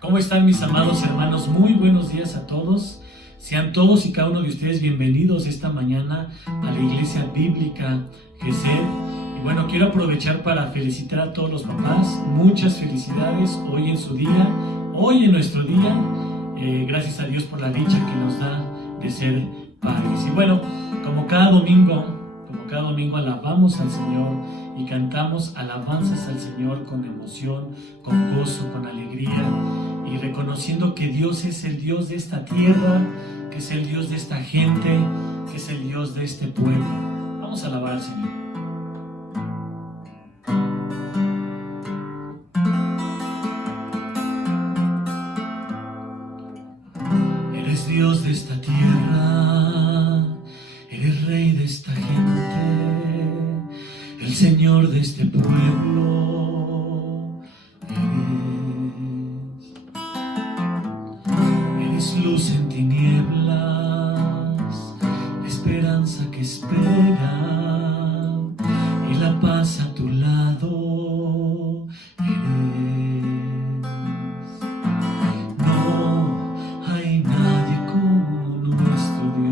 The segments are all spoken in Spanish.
¿Cómo están mis amados hermanos? Muy buenos días a todos. Sean todos y cada uno de ustedes bienvenidos esta mañana a la Iglesia Bíblica Gesed. Y bueno, quiero aprovechar para felicitar a todos los papás. Muchas felicidades hoy en su día, hoy en nuestro día. Gracias a Dios por la dicha que nos da de ser padres. Y bueno, como cada domingo alabamos al Señor y cantamos alabanzas al Señor con emoción, con gozo, con alegría y reconociendo que Dios es el Dios de esta tierra, que es el Dios de esta gente, que es el Dios de este pueblo. Vamos a alabar al Señor. Eres Dios de esta tierra, eres Rey de esta gente, el Señor de este pueblo. Eres luz en tinieblas, la esperanza que espera y la paz a tu lado. No hay nadie como nuestro Dios.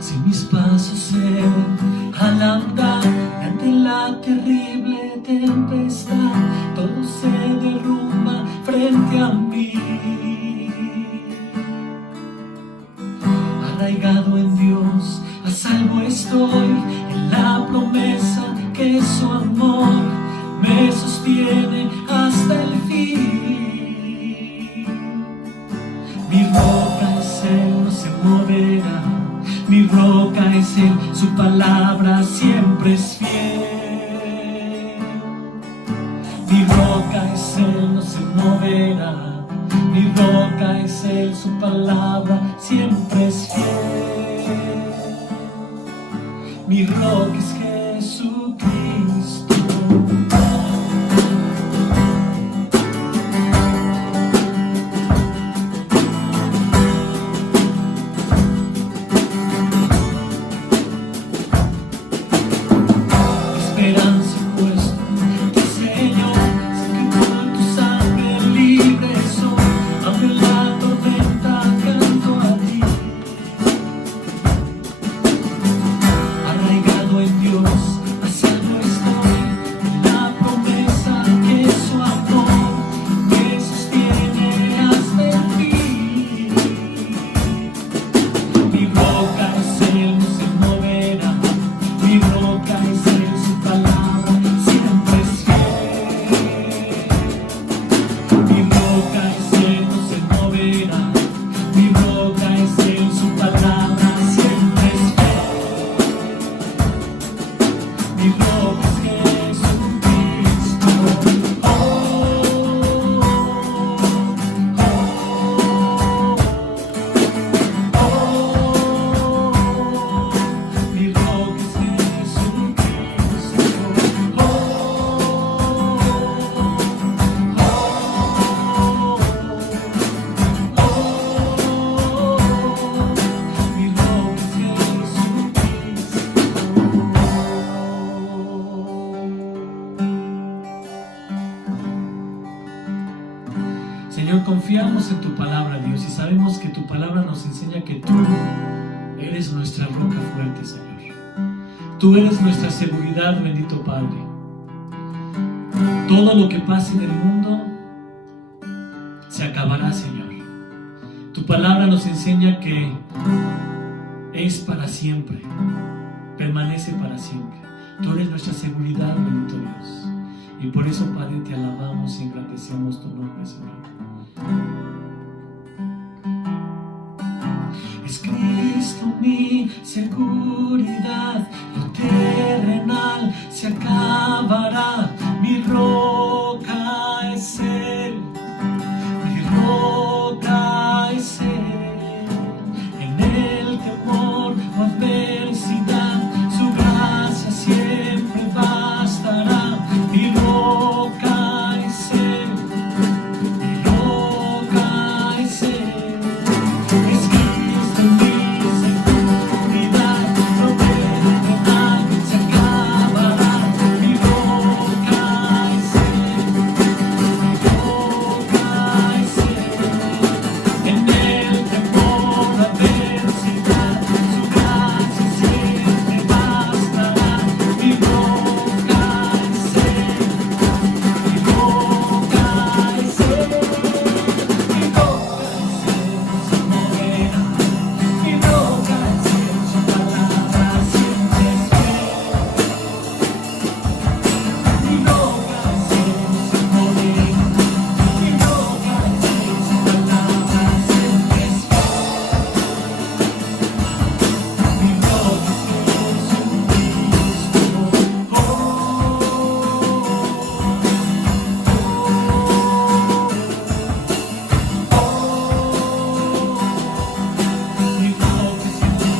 Si mis pasos se al andar ante la terrible tempestad, todo se derrumba frente a mí. Arraigado en Dios, a salvo estoy en la promesa que su amor me sostiene hasta el fin. Mi roca es Él, no se moverá. Mi roca es Él, su palabra siempre es fiel. Mi roca es Él, no se moverá. Mi Mi roca es Él, su palabra siempre es fiel. Mi roca es Jesucristo. Esperanza puesta en ti, Señor, sé que con tu sangre libre soy. Aunque en la tormenta canto a ti, arraigado en Dios, a salvo estoy, en la promesa que su amor me sostiene hasta el fin. Mi roca es Él, no se moverá. Mi roca es Él, su palabra siempre es fiel. Mi roca es Él, no se moverá. Mi roca es Él, su palabra siempre es fiel. Mi roca es Jesucristo. Oh, oh, oh, oh. Mi roca es Jesucristo. Oh, oh, mi roca es Jesucristo. Señor, confiamos en tu palabra, Dios, y sabemos que tu palabra nos enseña que tú eres nuestra roca fuerte, Señor. Tú eres nuestra seguridad, bendito Padre. Todo lo que pase en el mundo se acabará, Señor. Tu palabra nos enseña que es para siempre, permanece para siempre. Tú eres nuestra seguridad, bendito Dios. Y por eso, Padre, te alabamos y engrandecemos tu nombre, Señor. Es Cristo mi seguridad, lo terrenal se acabará. Mi roca es Él, mi roca es Él. En el temor o adversidad, su gracia siempre bastará. Mi roca es Él, mi roca es Él. Es Cristo mi seguridad, lo terrenal se acabará. Mi roca es Él, mi roca es Él. En el temor, adversidad, su gracia siempre bastará. Mi roca es Él, mi roca es Él. Mi roca es Él, no se moverá. Mi roca es Él, su palabra siempre es fiel. Mi roca es Él, no se moverá. Mi roca es Él, su palabra siempre es fiel. Mi roca es Jesucristo. Oh, mi roca es Jesucristo.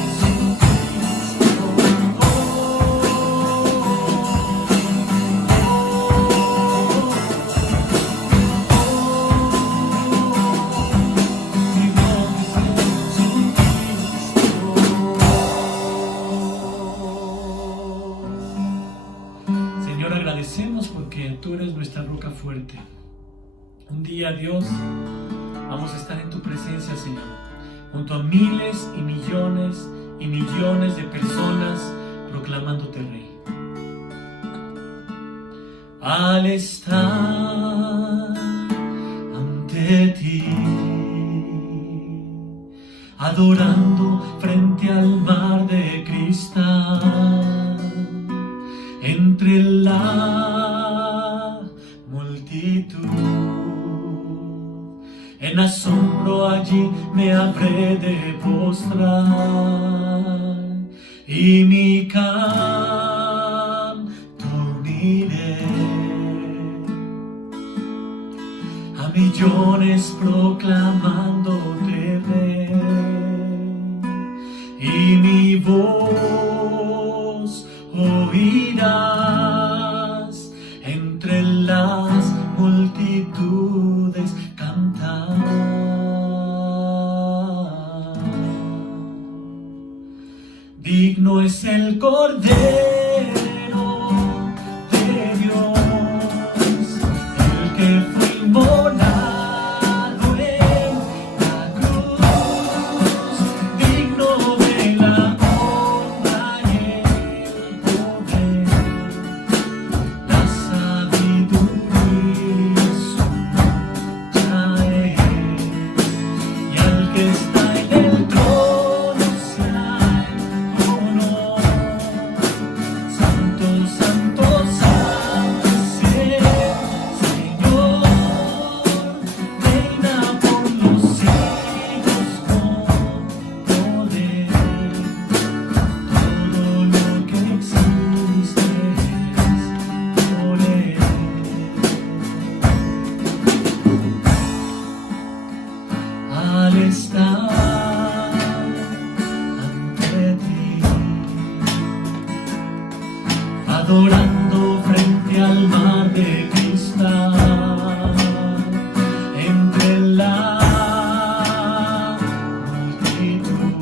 Señor, agradecemos porque tú eres nuestra roca fuerte. Un día, Dios, vamos a estar en tu presencia, Señor, junto a miles y millones de personas proclamándote Rey. Al estar ante ti, adorando frente al mar de cristal, entre la multitud, en asombro allí me habré de postrar y mi canto uniré a mi millones proclamándote rey, y mi voz oirás entre las multitudes cantar. Digno es el Cordero de Dios, el que fue inmolado en la cruz, digno de la honra y el poder, la sabiduría suya es, y al que está en el trono sea el honor. Santo, santo, santo es el Señor, reina por los siglos con poder. Todo lo que existe es por Él. Al estar ante ti, adorando frente al mar de cristal, entre la multitud,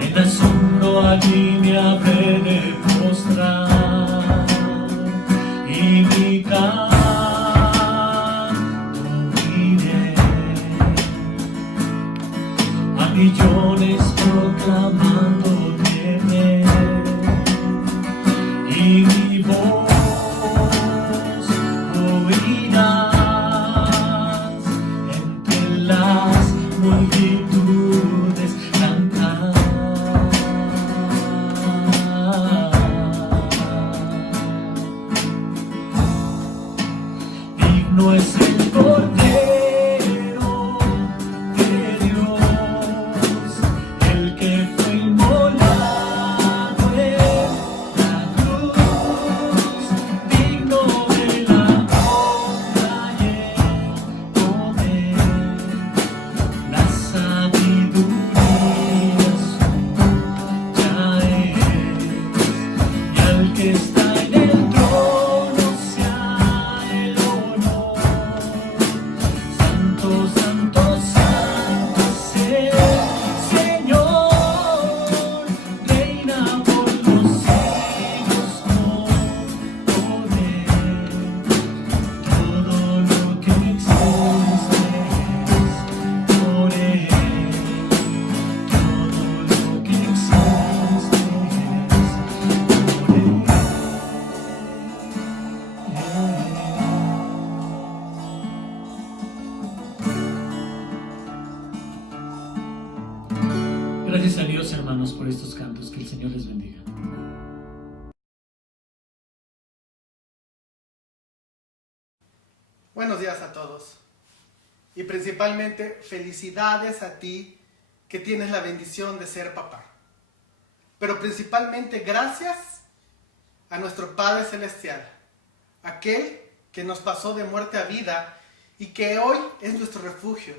en asombro allí me habré de postrar, y mi canto uniré a millones proclamándote rey, y mi voz oirás entre las multitudes cantar. Digno es el Cordero de Dios, el que fue inmolado en la cruz, digno de la honra y el poder, la sabiduría suya es, y al que está en el trono sea el honor. Santo, santo, santo es el Señor, reina por los siglos con poder. Todo lo que existe es por Él. Todo lo que existe es por Él. Gracias a Dios, hermanos, por estos cantos. Que el Señor les bendiga. Buenos días a todos y principalmente felicidades a ti que tienes la bendición de ser papá. Pero principalmente gracias a nuestro Padre Celestial, aquel que nos pasó de muerte a vida y que hoy es nuestro refugio.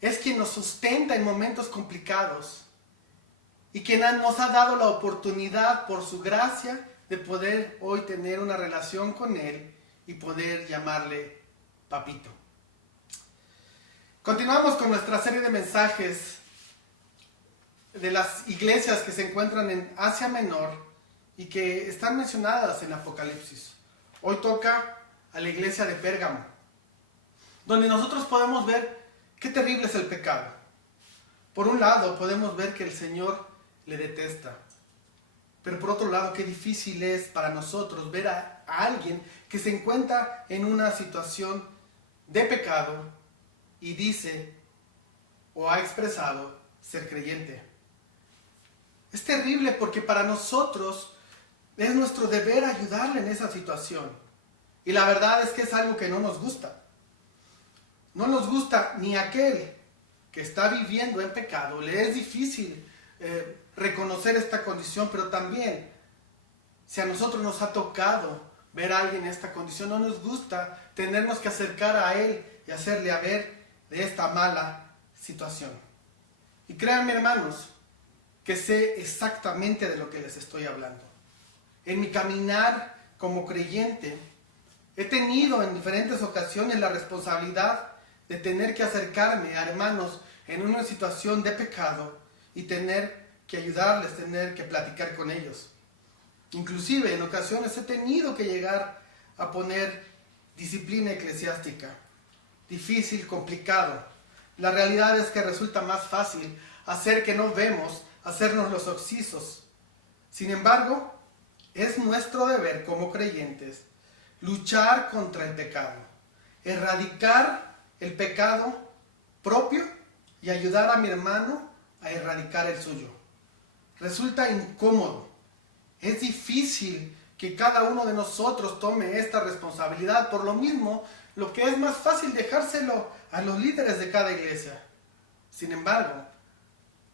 Es quien nos sustenta en momentos complicados y quien nos ha dado la oportunidad por su gracia de poder hoy tener una relación con Él y poder llamarle papito. Continuamos con nuestra serie de mensajes de las iglesias que se encuentran en Asia Menor y que están mencionadas en Apocalipsis. Hoy toca a la iglesia de Pérgamo, donde nosotros podemos ver qué terrible es el pecado. Por un lado podemos ver que el Señor le detesta, pero por otro lado qué difícil es para nosotros ver a alguien que se encuentra en una situación de pecado y dice o ha expresado ser creyente. Es terrible porque para nosotros es nuestro deber ayudarle en esa situación. Y la verdad es que es algo que no nos gusta. No nos gusta ni aquel que está viviendo en pecado. Le es difícil reconocer esta condición, pero también si a nosotros nos ha tocado ver a alguien en esta condición, no nos gusta tenernos que acercar a Él y hacerle a ver de esta mala situación. Y créanme, hermanos, que sé exactamente de lo que les estoy hablando. En mi caminar como creyente, he tenido en diferentes ocasiones la responsabilidad de tener que acercarme a hermanos en una situación de pecado y tener que ayudarles, tener que platicar con ellos. Inclusive en ocasiones he tenido que llegar a poner disciplina eclesiástica. Difícil, complicado. La realidad es que resulta más fácil hacer que no vemos, hacernos los oxisos. Sin embargo, es nuestro deber como creyentes luchar contra el pecado, erradicar el pecado propio y ayudar a mi hermano a erradicar el suyo. Resulta incómodo. Es difícil que cada uno de nosotros tome esta responsabilidad. Por lo mismo, lo que es más fácil dejárselo a los líderes de cada iglesia. Sin embargo,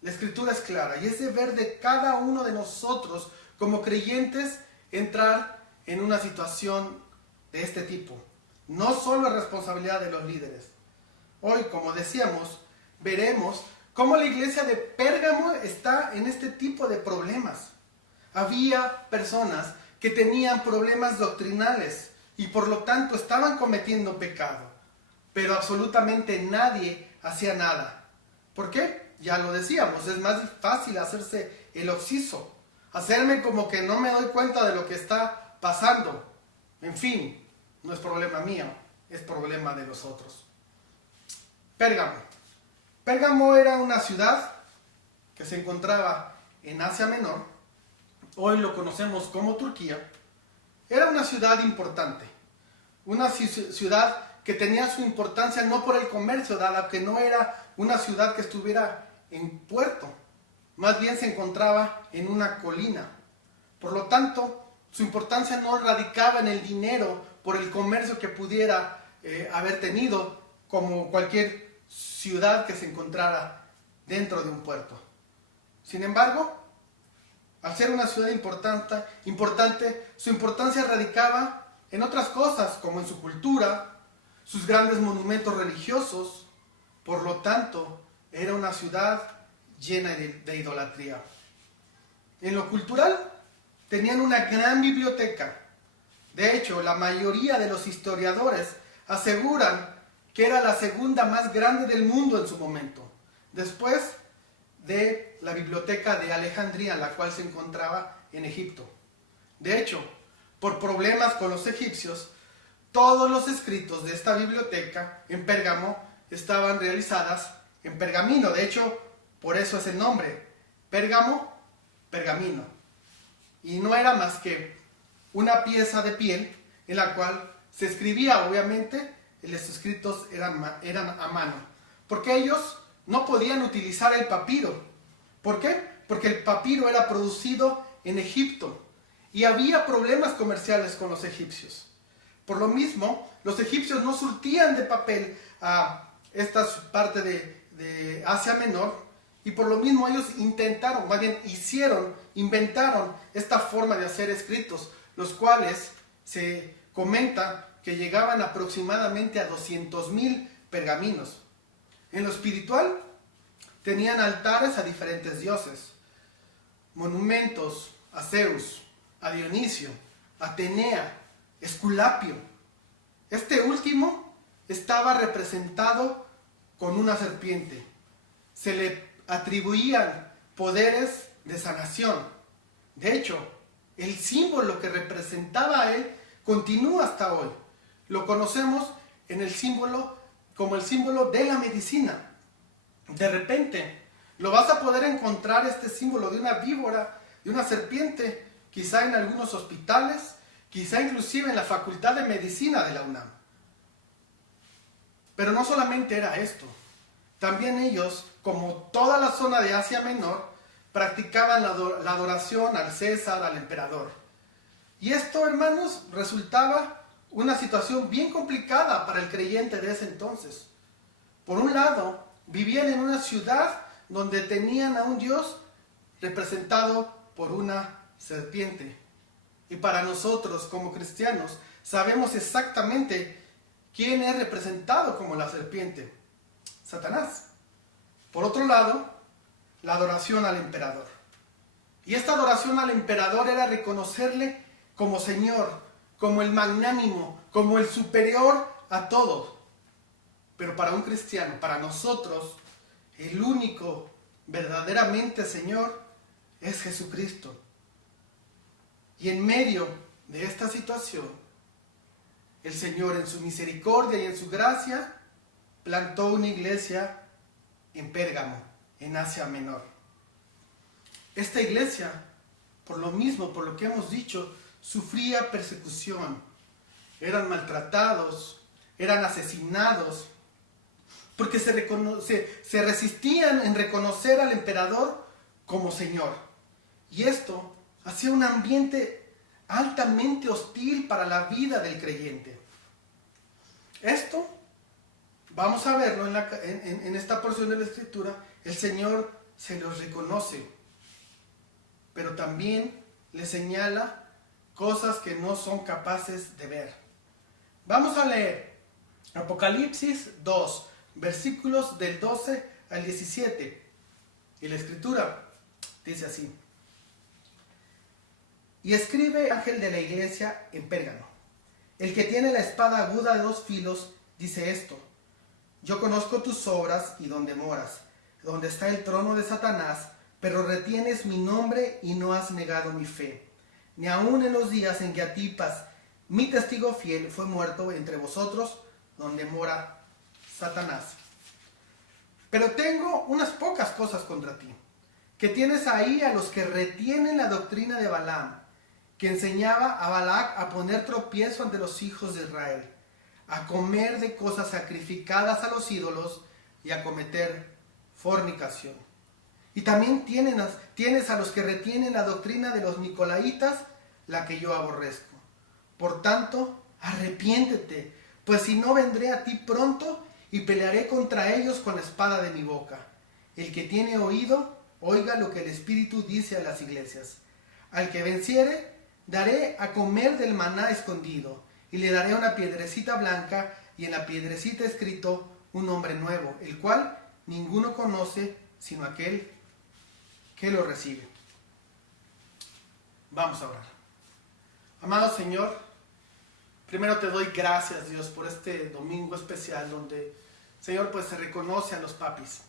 la Escritura es clara y es deber de cada uno de nosotros como creyentes entrar en una situación de este tipo. No solo es responsabilidad de los líderes. Hoy, como decíamos, veremos cómo la iglesia de Pérgamo está en este tipo de problemas. Había personas que tenían problemas doctrinales y por lo tanto estaban cometiendo pecado, pero absolutamente nadie hacía nada. ¿Por qué? Ya lo decíamos, es más fácil hacerse el oxiso, hacerme como que no me doy cuenta de lo que está pasando. En fin, no es problema mío, es problema de los otros. Pérgamo. Pérgamo era una ciudad que se encontraba en Asia Menor, hoy lo conocemos como Turquía. Era una ciudad importante, una ciudad que tenía su importancia no por el comercio, dado que no era una ciudad que estuviera en puerto, más bien se encontraba en una colina. Por lo tanto, su importancia no radicaba en el dinero por el comercio que pudiera haber tenido, como cualquier ciudad que se encontrara dentro de un puerto. Sin embargo, al ser una ciudad importante, su importancia radicaba en otras cosas, como en su cultura, sus grandes monumentos religiosos. Por lo tanto, era una ciudad llena de idolatría. En lo cultural, tenían una gran biblioteca. De hecho, la mayoría de los historiadores aseguran que era la segunda más grande del mundo en su momento, después de la biblioteca de Alejandría, la cual se encontraba en Egipto. De hecho, por problemas con los egipcios, todos los escritos de esta biblioteca en Pérgamo estaban realizadas en pergamino. De hecho, por eso es el nombre, Pérgamo, pergamino. Y no era más que una pieza de piel en la cual se escribía, obviamente, los escritos eran a mano. Porque ellos no podían utilizar el papiro. ¿Por qué? Porque el papiro era producido en Egipto y había problemas comerciales con los egipcios. Por lo mismo, los egipcios no surtían de papel a esta parte de Asia Menor, y por lo mismo ellos intentaron, más bien inventaron esta forma de hacer escritos, los cuales se comenta que llegaban aproximadamente a 200,000 pergaminos. En lo espiritual, tenían altares a diferentes dioses, monumentos a Zeus, a Dionisio, a Atenea, Esculapio. Este último estaba representado con una serpiente. Se le atribuían poderes de sanación. De hecho, el símbolo que representaba a él continúa hasta hoy. Lo conocemos en el símbolo como el símbolo de la medicina. De repente, lo vas a poder encontrar este símbolo de una víbora, de una serpiente, quizá en algunos hospitales, quizá inclusive en la Facultad de Medicina de la UNAM. Pero no solamente era esto. También ellos, como toda la zona de Asia Menor, practicaban la adoración al César, al emperador. Y esto, hermanos, resultaba una situación bien complicada para el creyente de ese entonces. Por un lado, vivían en una ciudad donde tenían a un Dios representado por una serpiente. Y para nosotros como cristianos sabemos exactamente quién es representado como la serpiente: Satanás. Por otro lado, la adoración al emperador. Y esta adoración al emperador era reconocerle como Señor, como el magnánimo, como el superior a todos. Pero para un cristiano, para nosotros, el único verdaderamente Señor es Jesucristo. Y en medio de esta situación, el Señor en su misericordia y en su gracia plantó una iglesia en Pérgamo, en Asia Menor. Esta iglesia, por lo mismo, por lo que hemos dicho, sufría persecución. Eran maltratados, eran asesinados, porque se resistían en reconocer al emperador como Señor. Y esto hacía un ambiente altamente hostil para la vida del creyente. Esto, vamos a verlo en esta porción de la Escritura, el Señor se los reconoce, pero también les señala cosas que no son capaces de ver. Vamos a leer Apocalipsis 2, versículos del 12 al 17. Y la Escritura dice así: y escribe ángel de la iglesia en Pérgamo, el que tiene la espada aguda de 2 filos, dice esto: yo conozco tus obras y donde moras, donde está el trono de Satanás, pero retienes mi nombre y no has negado mi fe, ni aun en los días en que Antipas, mi testigo fiel, fue muerto entre vosotros, donde mora Satanás. Pero tengo unas pocas cosas contra ti, que tienes ahí a los que retienen la doctrina de Balaam, que enseñaba a Balac a poner tropiezo ante los hijos de Israel, a comer de cosas sacrificadas a los ídolos y a cometer fornicación. Y también tienes a los que retienen la doctrina de los nicolaitas, la que yo aborrezco. Por tanto, arrepiéntete, pues si no, vendré a ti pronto y pelearé contra ellos con la espada de mi boca. El que tiene oído, oiga lo que el Espíritu dice a las iglesias. Al que venciere, daré a comer del maná escondido, y le daré una piedrecita blanca, y en la piedrecita escrito un nombre nuevo, el cual ninguno conoce sino aquel que lo recibe. Vamos a orar. Amado Señor, primero te doy gracias, Dios, por este domingo especial donde, Señor, pues se reconoce a los papis.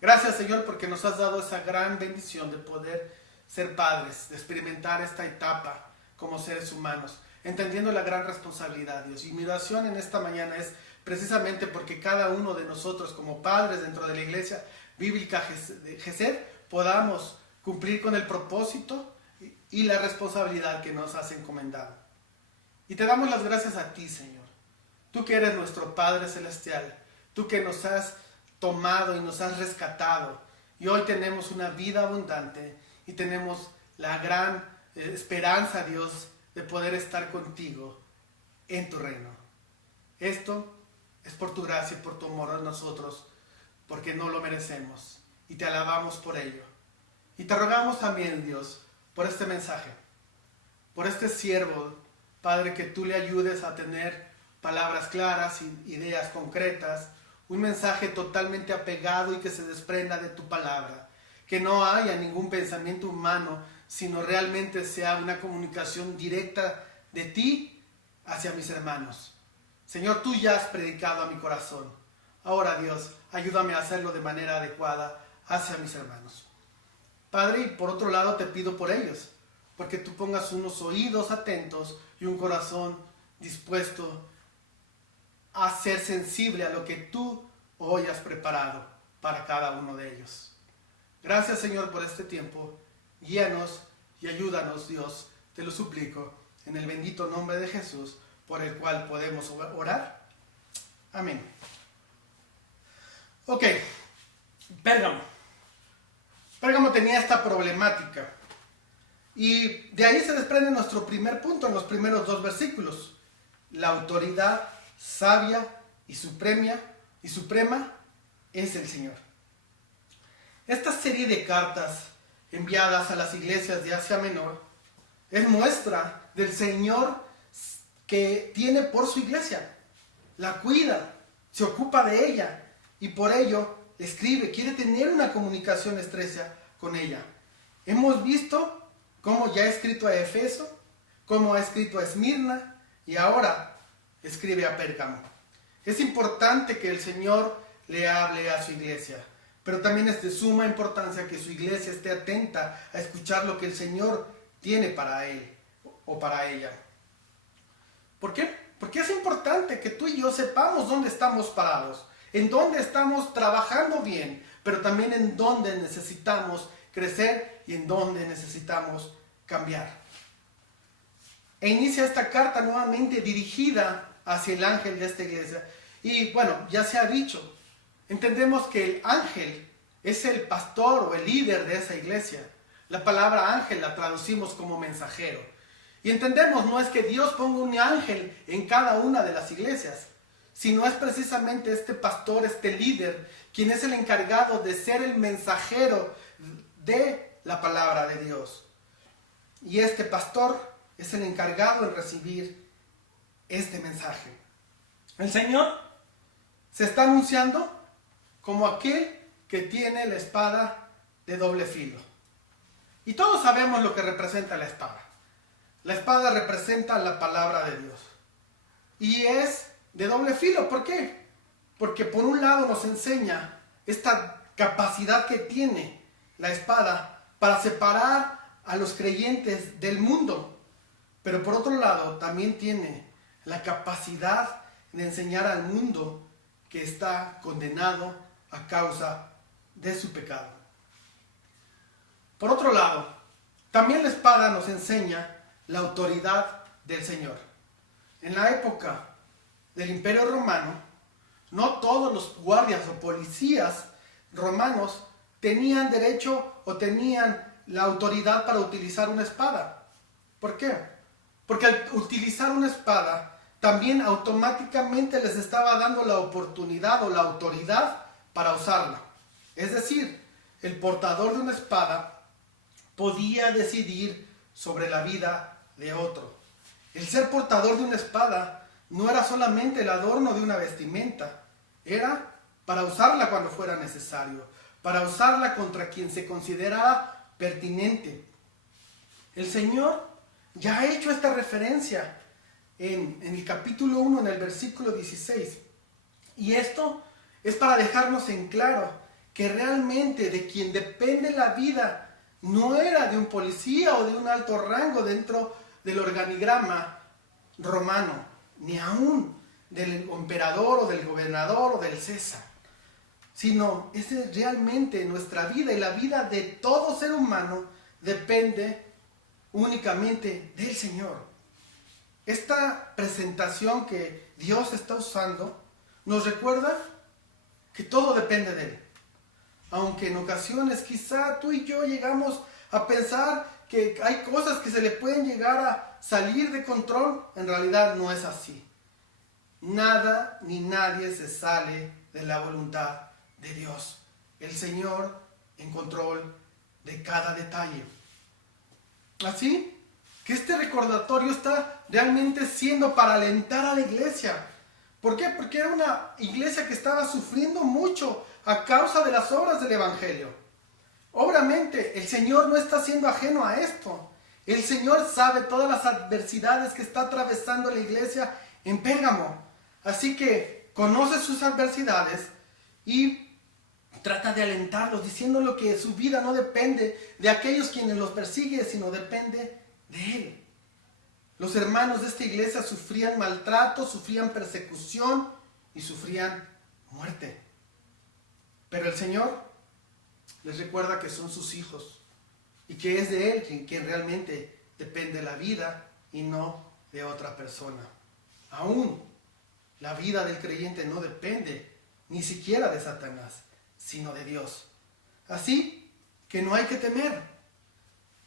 Gracias, Señor, porque nos has dado esa gran bendición de poder ser padres, de experimentar esta etapa como seres humanos, entendiendo la gran responsabilidad, Dios. Y mi oración en esta mañana es precisamente porque cada uno de nosotros como padres dentro de la iglesia bíblica de Gesed podamos cumplir con el propósito y la responsabilidad que nos has encomendado. Y te damos las gracias a ti, Señor. Tú que eres nuestro Padre Celestial, tú que nos has tomado y nos has rescatado. Y hoy tenemos una vida abundante y tenemos la gran esperanza, Dios, de poder estar contigo en tu reino. Esto es por tu gracia y por tu amor a nosotros, porque no lo merecemos. Y te alabamos por ello. Y te rogamos también, Dios, por este mensaje, por este siervo, Padre, que tú le ayudes a tener palabras claras y ideas concretas, un mensaje totalmente apegado y que se desprenda de tu palabra, que no haya ningún pensamiento humano, sino realmente sea una comunicación directa de ti hacia mis hermanos. Señor, tú ya has predicado a mi corazón. Ahora, Dios, ayúdame a hacerlo de manera adecuada hacia mis hermanos. Padre, y por otro lado te pido por ellos, porque tú pongas unos oídos atentos y un corazón dispuesto a ser sensible a lo que tú hoy has preparado para cada uno de ellos. Gracias, Señor, por este tiempo. Guíanos y ayúdanos, Dios, te lo suplico, en el bendito nombre de Jesús, por el cual podemos orar. Amén. Ok, Pérgamo. Pérgamo tenía esta problemática. Y de ahí se desprende nuestro primer punto en los primeros 2 versículos. La autoridad sabia y suprema es el Señor. Esta serie de cartas enviadas a las iglesias de Asia Menor es muestra del Señor que tiene por su iglesia. La cuida, se ocupa de ella y por ello escribe, quiere tener una comunicación estrecha con ella. Hemos visto cómo ya ha escrito a Efeso, cómo ha escrito a Esmirna y ahora escribe a Pérgamo. Es importante que el Señor le hable a su iglesia, pero también es de suma importancia que su iglesia esté atenta a escuchar lo que el Señor tiene para él o para ella. ¿Por qué? Porque es importante que tú y yo sepamos dónde estamos parados, en dónde estamos trabajando bien, pero también en dónde necesitamos crecer y en dónde necesitamos cambiar. E inicia esta carta nuevamente dirigida hacia el ángel de esta iglesia. Y bueno, ya se ha dicho, entendemos que el ángel es el pastor o el líder de esa iglesia. La palabra ángel la traducimos como mensajero. Y entendemos, no es que Dios ponga un ángel en cada una de las iglesias, sino es precisamente este pastor, este líder, quien es el encargado de ser el mensajero de la palabra de Dios. Y este pastor es el encargado en recibir este mensaje. El Señor se está anunciando como aquel que tiene la espada de doble filo. Y todos sabemos lo que representa la espada. La espada representa la palabra de Dios. Y es de doble filo. ¿Por qué? Porque por un lado nos enseña esta capacidad que tiene la espada para separar a los creyentes del mundo. Pero por otro lado también tiene la capacidad de enseñar al mundo que está condenado a causa de su pecado. Por otro lado, también la espada nos enseña la autoridad del Señor. En la época del Imperio Romano, no todos los guardias o policías romanos tenían derecho o tenían la autoridad para utilizar una espada. ¿Por qué? Porque al utilizar una espada, también automáticamente les estaba dando la oportunidad o la autoridad para usarla. Es decir, el portador de una espada podía decidir sobre la vida de otro. El ser portador de una espada no era solamente el adorno de una vestimenta, era para usarla cuando fuera necesario, para usarla contra quien se considerara pertinente. El Señor ya ha hecho esta referencia en el capítulo 1, en el versículo 16. Y esto es para dejarnos en claro que realmente de quien depende la vida no era de un policía o de un alto rango dentro del organigrama romano, ni aún del emperador o del gobernador o del César, sino es realmente nuestra vida y la vida de todo ser humano depende únicamente del Señor. Esta presentación que Dios está usando nos recuerda que todo depende de Él. Aunque en ocasiones quizá tú y yo llegamos a pensar que hay cosas que se le pueden llegar a salir de control, en realidad no es así. Nada ni nadie se sale de la voluntad de Dios. El Señor en control de cada detalle. Así que este recordatorio está realmente siendo para alentar a la iglesia. ¿Por qué? Porque era una iglesia que estaba sufriendo mucho a causa de las obras del Evangelio. Obviamente, el Señor no está siendo ajeno a esto. El Señor sabe todas las adversidades que está atravesando la iglesia en Pérgamo. Así que conoce sus adversidades y trata de alentarlos, diciéndole que su vida no depende de aquellos quienes los persiguen, sino depende de Él. Los hermanos de esta iglesia sufrían maltrato, sufrían persecución y sufrían muerte. Pero el Señor les recuerda que son sus hijos y que es de Él quien realmente depende la vida y no de otra persona. Aún la vida del creyente no depende ni siquiera de Satanás, sino de Dios. Así que no hay que temer.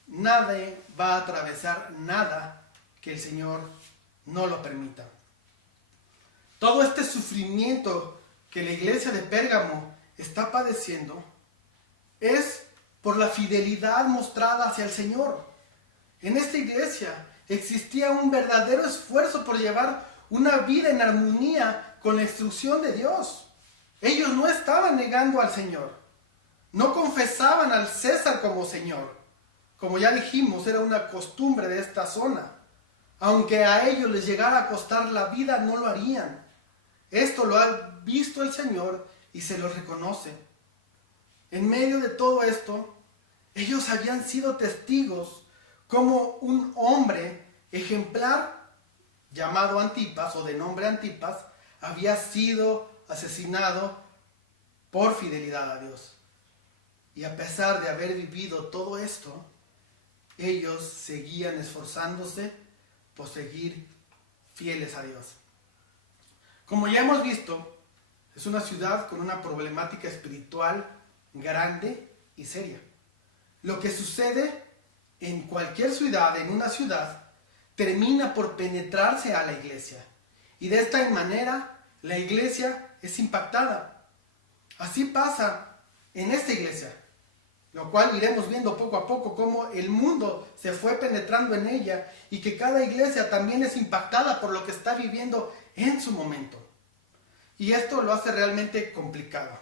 Nadie va a atravesar nada que el Señor no lo permita. Todo este sufrimiento que la iglesia de Pérgamo está padeciendo es por la fidelidad mostrada hacia el Señor. En esta iglesia existía un verdadero esfuerzo por llevar una vida en armonía con la instrucción de Dios. Ellos no estaban negando al Señor. No confesaban al César como Señor. Como ya dijimos, era una costumbre de esta zona. Aunque a ellos les llegara a costar la vida, no lo harían. Esto lo ha visto el Señor y se lo reconoce. En medio de todo esto, ellos habían sido testigos como un hombre ejemplar llamado Antipas, o de nombre Antipas, había sido asesinado por fidelidad a Dios. Y a pesar de haber vivido todo esto, ellos seguían esforzándose por seguir fieles a Dios. Como ya hemos visto, es una ciudad con una problemática espiritual grande y seria. Lo que sucede en cualquier ciudad, en una ciudad, termina por penetrarse a la iglesia. Y de esta manera, la iglesia es impactada. Así pasa en esta iglesia, lo cual iremos viendo poco a poco cómo el mundo se fue penetrando en ella y que cada iglesia también es impactada por lo que está viviendo en su momento. Y esto lo hace realmente complicado.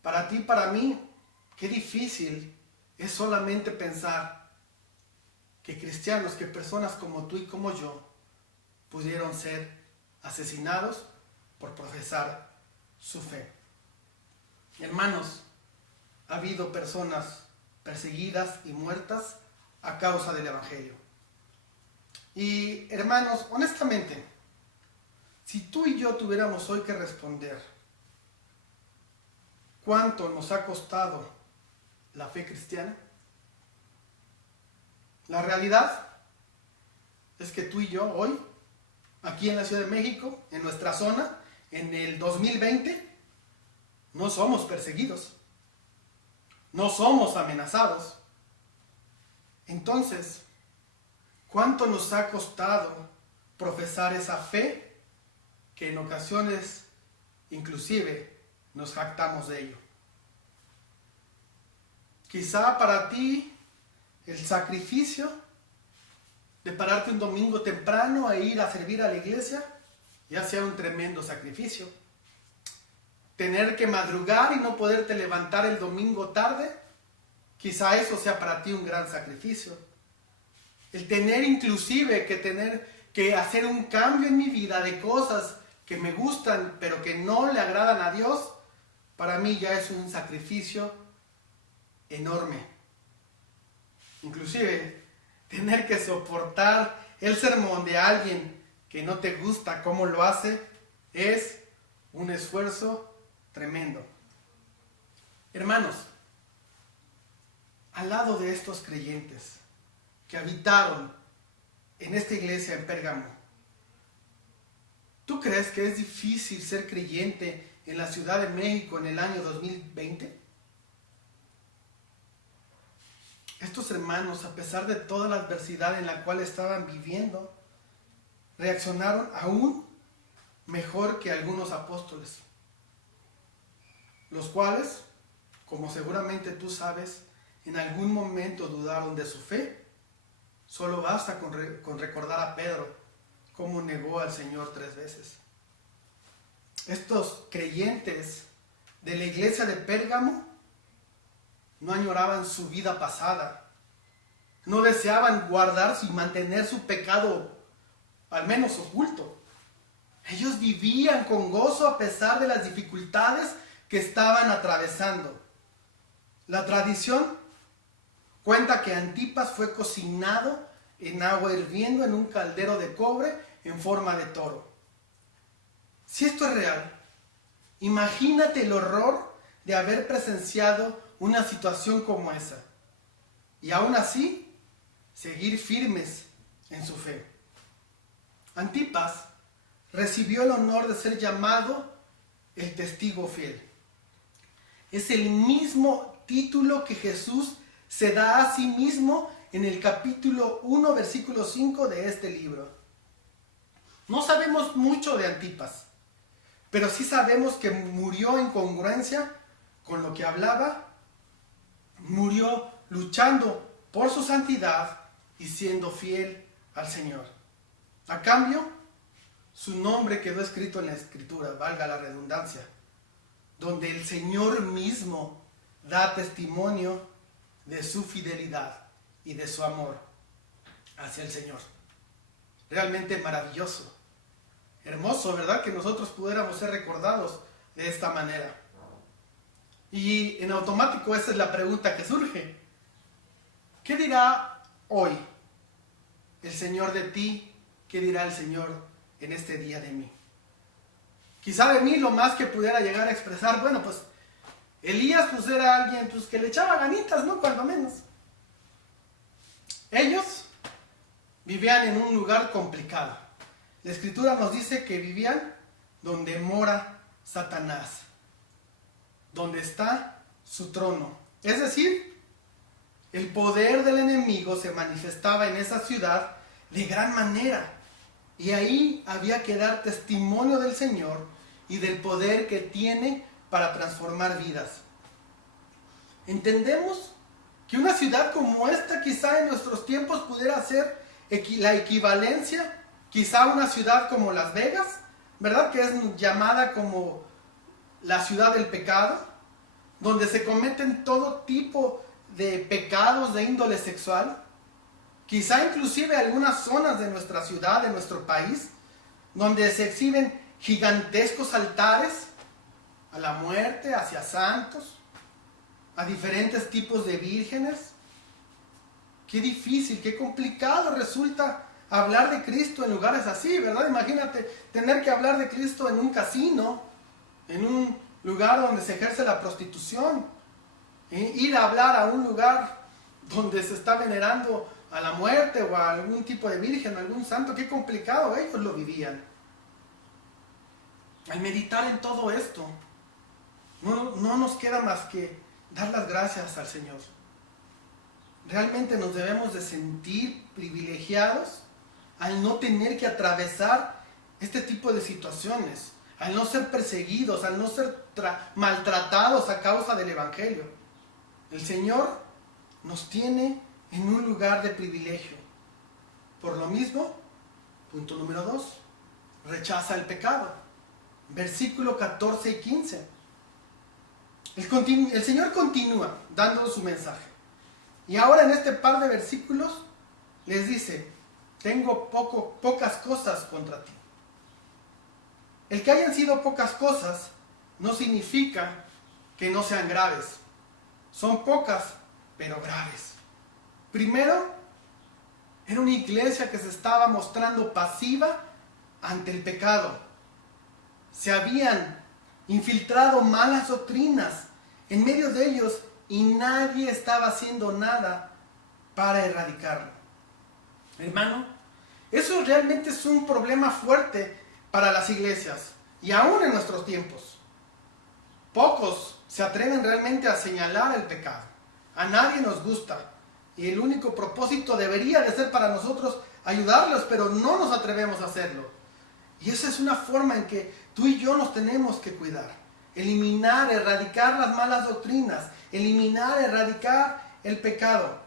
Para ti, para mí, qué difícil es solamente pensar que cristianos, que personas como tú y como yo, pudieron ser asesinados por profesar su fe. Hermanos, ha habido personas perseguidas y muertas a causa del Evangelio. Y hermanos, honestamente, si tú y yo tuviéramos hoy que responder cuánto nos ha costado la fe cristiana, la realidad es que tú y yo hoy, aquí en la Ciudad de México, en nuestra zona, en el 2020, no somos perseguidos, no somos amenazados. Entonces, ¿cuánto nos ha costado profesar esa fe que en ocasiones inclusive nos jactamos de ello? Quizá para ti el sacrificio de pararte un domingo temprano e ir a servir a la iglesia ya sea un tremendo sacrificio. Tener que madrugar y no poderte levantar el domingo tarde, quizá eso sea para ti un gran sacrificio. El tener inclusive que hacer un cambio en mi vida de cosas que me gustan pero que no le agradan a Dios, para mí ya es un sacrificio enorme. Inclusive tener que soportar el sermón de alguien que no te gusta cómo lo hace es un esfuerzo tremendo. Hermanos, al lado de estos creyentes que habitaron en esta iglesia en Pérgamo, ¿tú crees que es difícil ser creyente en la Ciudad de México en el año 2020? Estos hermanos, a pesar de toda la adversidad en la cual estaban viviendo, reaccionaron aún mejor que algunos apóstoles, los cuales, como seguramente tú sabes, en algún momento dudaron de su fe. Solo basta con recordar a Pedro cómo negó al Señor 3 veces. Estos creyentes de la iglesia de Pérgamo no añoraban su vida pasada, no deseaban guardarse y mantener su pecado al menos oculto. Ellos vivían con gozo a pesar de las dificultades que estaban atravesando. La tradición cuenta que Antipas fue cocinado en agua hirviendo en un caldero de cobre en forma de toro. Si esto es real, imagínate el horror de haber presenciado una situación como esa y aún así seguir firmes en su fe. Antipas recibió el honor de ser llamado el testigo fiel. Es el mismo título que Jesús se da a sí mismo en el capítulo 1, versículo 5 de este libro. No sabemos mucho de Antipas, pero sí sabemos que murió en congruencia con lo que hablaba, murió luchando por su santidad y siendo fiel al Señor. A cambio, su nombre quedó escrito en la Escritura, valga la redundancia, donde el Señor mismo da testimonio de su fidelidad y de su amor hacia el Señor. Realmente maravilloso, hermoso, ¿verdad? Que nosotros pudiéramos ser recordados de esta manera. Y en automático esa es la pregunta que surge. ¿Qué dirá hoy el Señor de ti? ¿Qué dirá el Señor en este día de mí? Quizá de mí lo más que pudiera llegar a expresar, bueno, pues Elías pues era alguien pues, que le echaba ganitas, ¿no? Cuando menos. Ellos vivían en un lugar complicado. La Escritura nos dice que vivían donde mora Satanás, donde está su trono. Es decir, el poder del enemigo se manifestaba en esa ciudad de gran manera. Y ahí había que dar testimonio del Señor y del poder que tiene para transformar vidas. Entendemos que una ciudad como esta quizá en nuestros tiempos pudiera ser la equivalencia, quizá una ciudad como Las Vegas, ¿verdad? Que es llamada como la ciudad del pecado, donde se cometen todo tipo de pecados de índole sexual. Quizá inclusive algunas zonas de nuestra ciudad, de nuestro país, donde se exhiben gigantescos altares a la muerte, hacia santos, a diferentes tipos de vírgenes. Qué difícil, qué complicado resulta hablar de Cristo en lugares así, ¿verdad? Imagínate tener que hablar de Cristo en un casino, en un lugar donde se ejerce la prostitución, ir a hablar a un lugar donde se está venerando a la muerte o a algún tipo de virgen, a algún santo. Qué complicado ellos lo vivían. Al meditar en todo esto, no nos queda más que dar las gracias al Señor. Realmente nos debemos de sentir privilegiados al no tener que atravesar este tipo de situaciones, al no ser perseguidos, al no ser maltratados a causa del Evangelio. El Señor nos tiene en un lugar de privilegio. Por lo mismo, punto número 2, rechaza el pecado. Versículo 14 y 15. El Señor continúa dando su mensaje. Y ahora en este par de versículos les dice: tengo pocas cosas contra ti. El que hayan sido pocas cosas no significa que no sean graves. Son pocas, pero graves. Primero, era una iglesia que se estaba mostrando pasiva ante el pecado. Se habían infiltrado malas doctrinas en medio de ellos y nadie estaba haciendo nada para erradicarlo. Hermano, eso realmente es un problema fuerte para las iglesias y aún en nuestros tiempos. Pocos se atreven realmente a señalar el pecado. A nadie nos gusta y el único propósito debería de ser para nosotros ayudarlos, pero no nos atrevemos a hacerlo. Y esa es una forma en que tú y yo nos tenemos que cuidar. Eliminar, erradicar las malas doctrinas, eliminar, erradicar el pecado.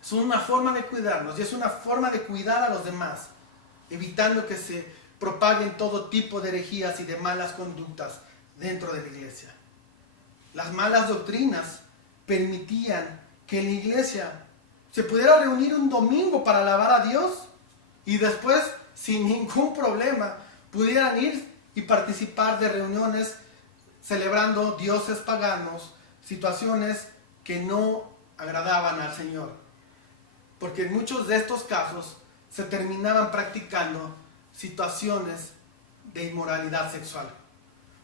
Es una forma de cuidarnos y es una forma de cuidar a los demás, evitando que se propaguen todo tipo de herejías y de malas conductas dentro de la iglesia. Las malas doctrinas permitían que la iglesia se pudiera reunir un domingo para alabar a Dios y después, sin ningún problema, pudieran ir y participar de reuniones celebrando dioses paganos, situaciones que no agradaban al Señor. Porque en muchos de estos casos se terminaban practicando situaciones de inmoralidad sexual.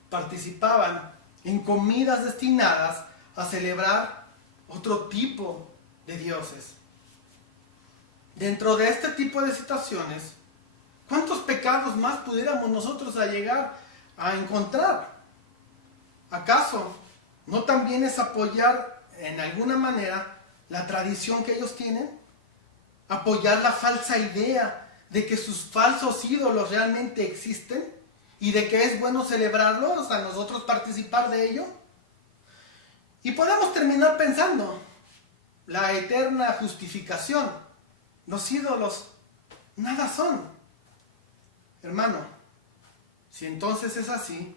Participaban en comidas destinadas a celebrar otro tipo de dioses. Dentro de este tipo de situaciones, ¿cuántos pecados más pudiéramos nosotros llegar a encontrar? ¿Acaso no también es apoyar en alguna manera la tradición que ellos tienen? ¿Apoyar la falsa idea de que sus falsos ídolos realmente existen y de que es bueno celebrarlos, a nosotros participar de ello? Y podemos terminar pensando la eterna justificación los ídolos nada son. Hermano, si entonces es así,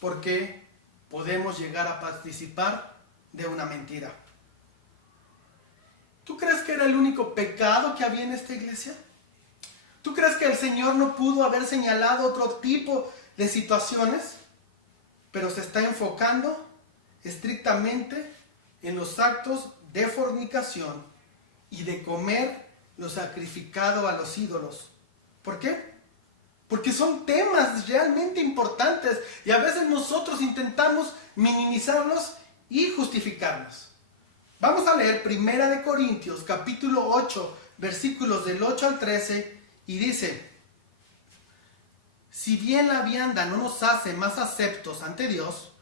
¿por qué podemos llegar a participar de una mentira? ¿Tú crees que era el único pecado que había en esta iglesia? ¿Tú crees que el Señor no pudo haber señalado otro tipo de situaciones? Pero se está enfocando estrictamente en los actos de fornicación y de comer lo sacrificado a los ídolos. ¿Por qué? Porque son temas realmente importantes y a veces nosotros intentamos minimizarlos y justificarlos. Vamos a leer 1 Corintios capítulo 8, versículos del 8 al 13 y dice: si bien la vianda no nos hace más aceptos ante Dios,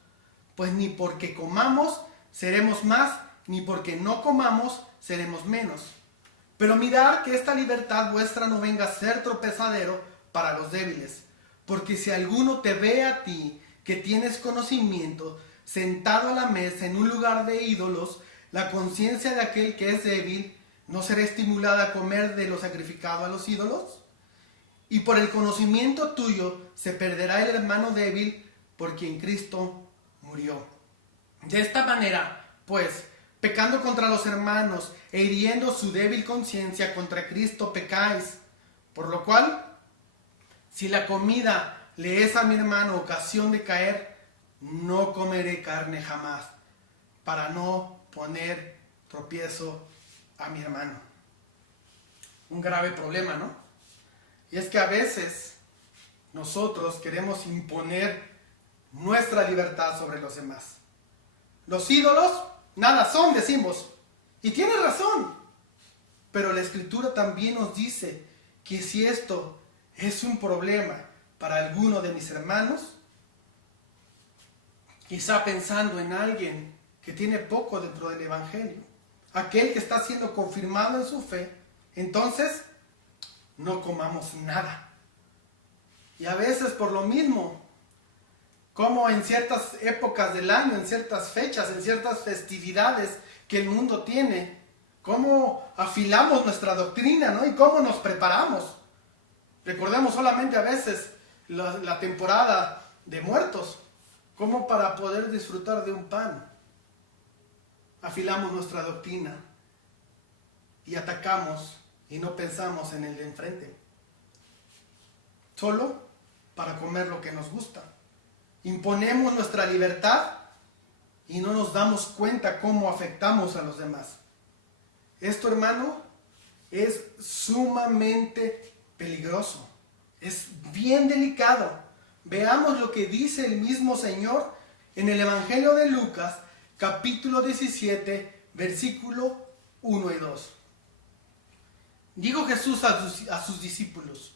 pues ni porque comamos seremos más, ni porque no comamos seremos menos. Pero mirad que esta libertad vuestra no venga a ser tropezadero para los débiles. Porque si alguno te ve a ti, que tienes conocimiento, sentado a la mesa en un lugar de ídolos, la conciencia de aquel que es débil no será estimulada a comer de lo sacrificado a los ídolos. Y por el conocimiento tuyo se perderá el hermano débil por quien Cristo murió. De esta manera, pues, pecando contra los hermanos e hiriendo su débil conciencia, contra Cristo pecáis. Por lo cual, si la comida le es a mi hermano ocasión de caer, no comeré carne jamás, para no poner tropiezo a mi hermano. Un grave problema, ¿no? Y es que a veces nosotros queremos imponer nuestra libertad sobre los demás. Los ídolos nada son, decimos. Y tiene razón. Pero la Escritura también nos dice que si esto es un problema para alguno de mis hermanos, quizá pensando en alguien que tiene poco dentro del Evangelio, aquel que está siendo confirmado en su fe, entonces no comamos nada. Y a veces por lo mismo, como en ciertas épocas del año, en ciertas fechas, en ciertas festividades que el mundo tiene, cómo afilamos nuestra doctrina, ¿no? Y cómo nos preparamos. Recordemos solamente a veces la temporada de muertos, como para poder disfrutar de un pan. Afilamos nuestra doctrina y atacamos y no pensamos en el de enfrente. Solo para comer lo que nos gusta. Imponemos nuestra libertad y no nos damos cuenta cómo afectamos a los demás. Esto, hermano, es sumamente peligroso. Es bien delicado. Veamos lo que dice el mismo Señor en el Evangelio de Lucas, capítulo 17, versículo 1 y 2. Dijo Jesús a sus discípulos: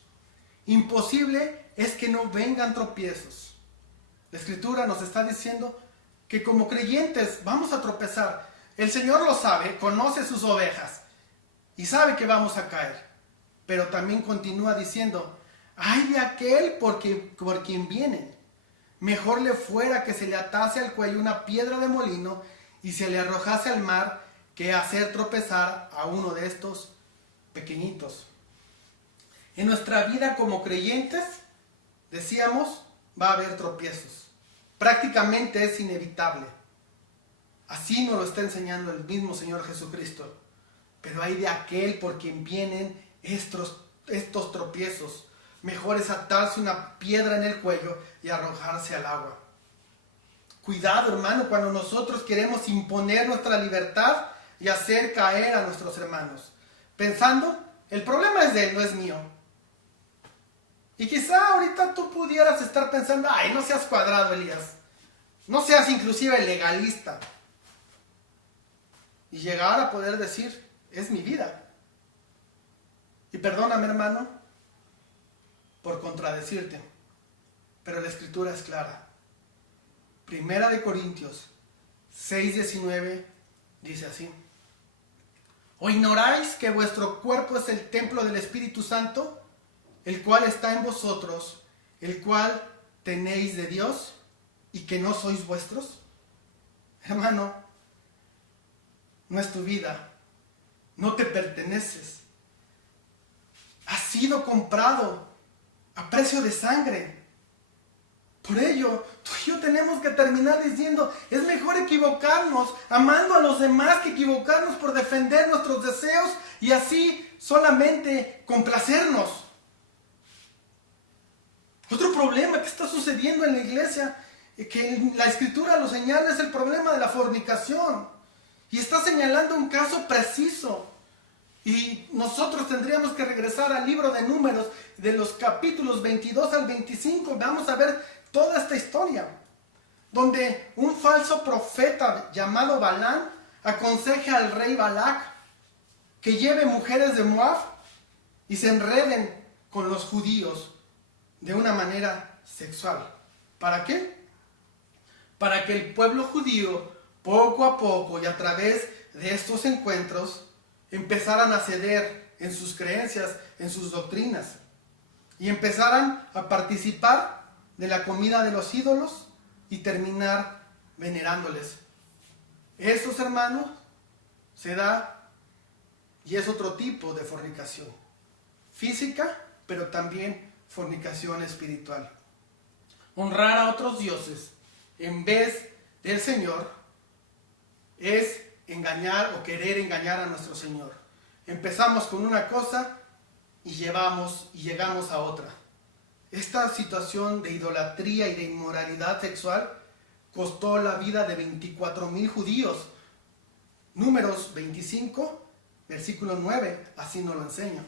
imposible es que no vengan tropiezos. La Escritura nos está diciendo que como creyentes vamos a tropezar. El Señor lo sabe, conoce sus ovejas y sabe que vamos a caer. Pero también continúa diciendo: ay de aquel por quien vienen. Mejor le fuera que se le atase al cuello una piedra de molino y se le arrojase al mar, que hacer tropezar a uno de estos pequeñitos. En nuestra vida como creyentes, decíamos, va a haber tropiezos. Prácticamente es inevitable. Así nos lo está enseñando el mismo Señor Jesucristo. Pero hay de aquel por quien vienen estos tropiezos. Mejor es atarse una piedra en el cuello y arrojarse al agua. Cuidado, hermano, cuando nosotros queremos imponer nuestra libertad y hacer caer a nuestros hermanos, pensando, el problema es de él, no es mío. Y quizá ahorita tú pudieras estar pensando: ay, no seas cuadrado, Elías. No seas inclusive legalista. Y llegar a poder decir: es mi vida. Y perdóname, hermano, por contradecirte, pero la Escritura es clara. 1 Corintios 6:19 dice así: ¿o ignoráis que vuestro cuerpo es el templo del Espíritu Santo, el cual está en vosotros, el cual tenéis de Dios, y que no sois vuestros? Hermano, no es tu vida, no te perteneces. ha sido comprado a precio de sangre. Por ello, tú y yo tenemos que terminar diciendo, es mejor equivocarnos amando a los demás que equivocarnos por defender nuestros deseos y así solamente complacernos. Otro problema que está sucediendo en la iglesia, que la Escritura lo señala, es el problema de la fornicación. Y está señalando un caso preciso. Y nosotros tendríamos que regresar al libro de Números, de los capítulos 22 al 25. Vamos a ver toda esta historia, donde un falso profeta llamado Balaam aconseja al rey Balac que lleve mujeres de Moab y se enreden con los judíos de una manera sexual. ¿Para qué? Para que el pueblo judío poco a poco y a través de estos encuentros empezaran a ceder en sus creencias, en sus doctrinas y empezaran a participar de la comida de los ídolos y terminar venerándoles. Estos, hermanos, se da y es otro tipo de fornicación física, pero también fornicación espiritual. Honrar a otros dioses en vez del Señor es engañar o querer engañar a nuestro Señor. Empezamos con una cosa y llegamos a otra. Esta situación de idolatría y de inmoralidad sexual costó la vida de 24,000 judíos. Números 25, versículo 9, así nos lo enseña.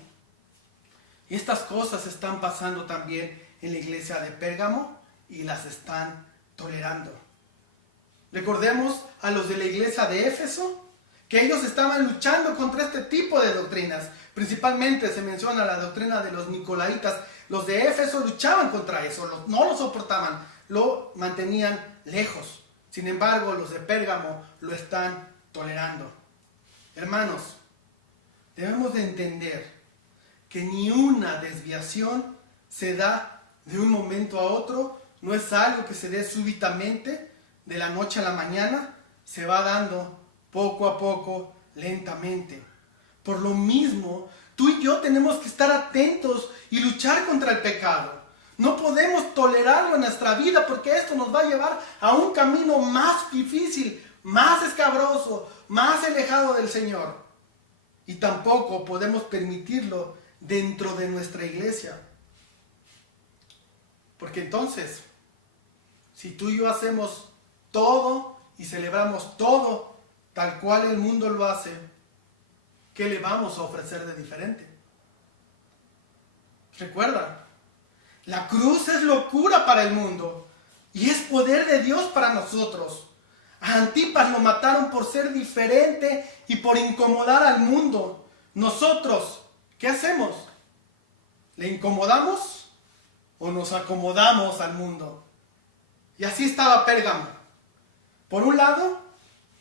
Y estas cosas están pasando también en la iglesia de Pérgamo y las están tolerando. Recordemos a los de la iglesia de Éfeso, que ellos estaban luchando contra este tipo de doctrinas. Principalmente se menciona la doctrina de los Nicolaitas. Los de Éfeso luchaban contra eso, no lo soportaban, lo mantenían lejos. Sin embargo, los de Pérgamo lo están tolerando. Hermanos, debemos de entender que ni una desviación se da de un momento a otro, no es algo que se dé súbitamente, de la noche a la mañana, se va dando poco a poco, lentamente. Por lo mismo, tú y yo tenemos que estar atentos y luchar contra el pecado. No podemos tolerarlo en nuestra vida porque esto nos va a llevar a un camino más difícil, más escabroso, más alejado del Señor. Y tampoco podemos permitirlo dentro de nuestra iglesia. Porque entonces, si tú y yo hacemos todo y celebramos todo tal cual el mundo lo hace, ¿qué le vamos a ofrecer de diferente? Recuerda, la cruz es locura para el mundo y es poder de Dios para nosotros. A Antipas lo mataron por ser diferente y por incomodar al mundo. Nosotros, ¿qué hacemos? ¿Le incomodamos o nos acomodamos al mundo? Y así estaba Pérgamo. Por un lado,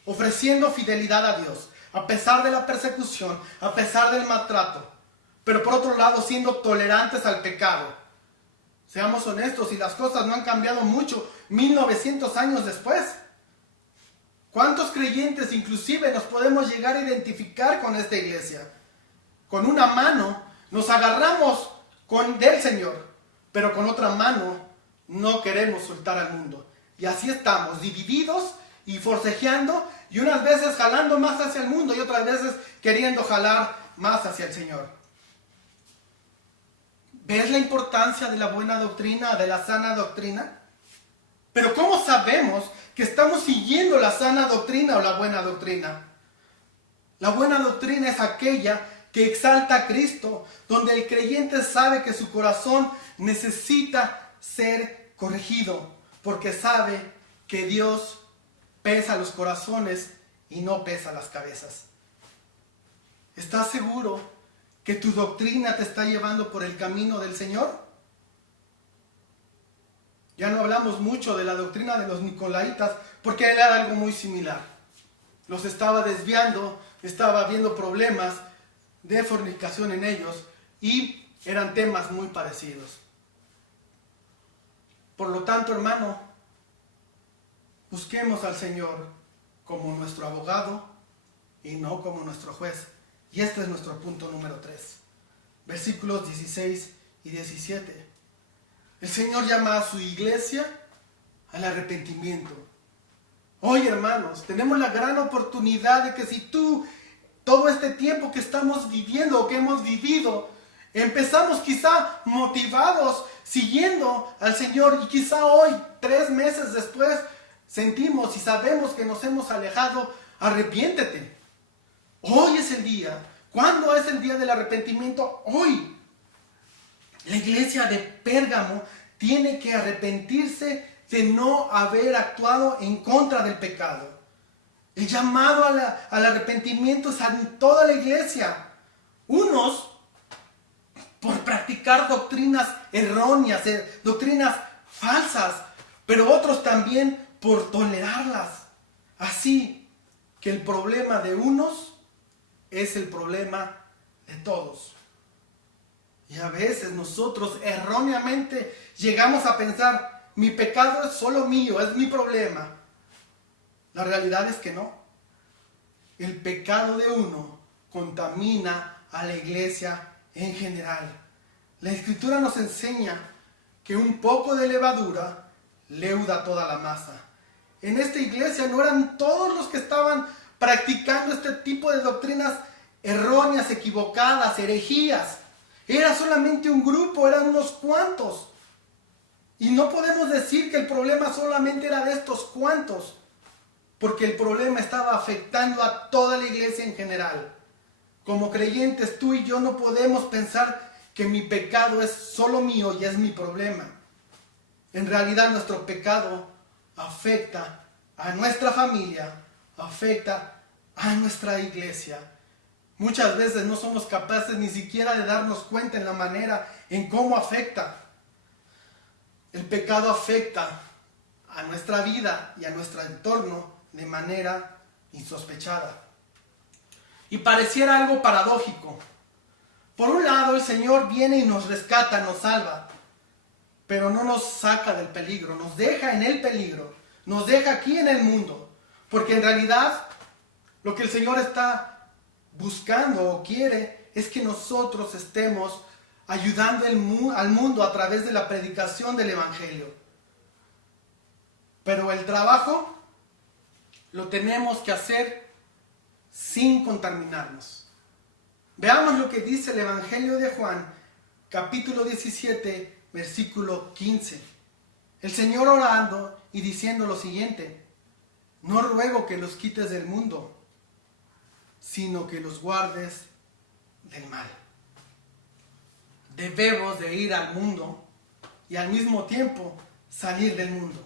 ofreciendo fidelidad a Dios, a pesar de la persecución, a pesar del maltrato. Pero por otro lado, siendo tolerantes al pecado. Seamos honestos, y las cosas no han cambiado mucho 1900 años después. ¿Cuántos creyentes inclusive nos podemos llegar a identificar con esta iglesia? Con una mano nos agarramos del Señor, pero con otra mano no queremos soltar al mundo. Y así estamos, divididos y forcejeando, y unas veces jalando más hacia el mundo y otras veces queriendo jalar más hacia el Señor. ¿Ves la importancia de la buena doctrina, de la sana doctrina? Pero ¿cómo sabemos que estamos siguiendo la sana doctrina o la buena doctrina? La buena doctrina es aquella que exalta a Cristo, donde el creyente sabe que su corazón necesita ser corregido, porque sabe que Dios pesa los corazones y no pesa las cabezas. ¿Estás seguro que tu doctrina te está llevando por el camino del Señor? Ya no hablamos mucho de la doctrina de los Nicolaitas, porque era algo muy similar. Los estaba desviando, estaba habiendo problemas de fornicación en ellos, y eran temas muy parecidos. Por lo tanto, hermano, busquemos al Señor como nuestro abogado y no como nuestro juez. Y este es nuestro punto número 3. versículos 16 y 17. El Señor llama a su iglesia al arrepentimiento. Hoy, hermanos, tenemos la gran oportunidad de que si tú, todo este tiempo que estamos viviendo o que hemos vivido, empezamos quizá motivados, siguiendo al Señor, y quizá hoy, 3 meses después, sentimos y sabemos que nos hemos alejado, arrepiéntete. Hoy es el día. ¿Cuándo es el día del arrepentimiento? Hoy. La iglesia de Pérgamo tiene que arrepentirse de no haber actuado en contra del pecado. El llamado al arrepentimiento es a toda la iglesia. Unos por practicar doctrinas erróneas, doctrinas falsas, pero otros también por tolerarlas. Así que el problema de unos es el problema de todos. Y a veces nosotros erróneamente llegamos a pensar, mi pecado es solo mío, es mi problema. La realidad es que no. El pecado de uno contamina a la iglesia en general. La Escritura nos enseña que un poco de levadura leuda toda la masa. En esta iglesia no eran todos los que estaban practicando este tipo de doctrinas erróneas, equivocadas, herejías. Era solamente un grupo, eran unos cuantos. Y no podemos decir que el problema solamente era de estos cuantos, porque el problema estaba afectando a toda la iglesia en general. Como creyentes, tú y yo no podemos pensar que mi pecado es solo mío y es mi problema. En realidad nuestro pecado afecta a nuestra familia, afecta a nuestra iglesia. Muchas veces no somos capaces ni siquiera de darnos cuenta en la manera en cómo afecta. El pecado afecta a nuestra vida y a nuestro entorno de manera insospechada. Y pareciera algo paradójico. Por un lado, el Señor viene y nos rescata, nos salva, pero no nos saca del peligro, nos deja en el peligro, nos deja aquí en el mundo, porque en realidad lo que el Señor está buscando o quiere es que nosotros estemos ayudando al mundo a través de la predicación del Evangelio. Pero el trabajo lo tenemos que hacer sin contaminarnos. Veamos lo que dice el Evangelio de Juan, capítulo 17, versículo 15. El Señor orando y diciendo lo siguiente: no ruego que los quites del mundo, sino que los guardes del mal. Debemos de ir al mundo y al mismo tiempo salir del mundo.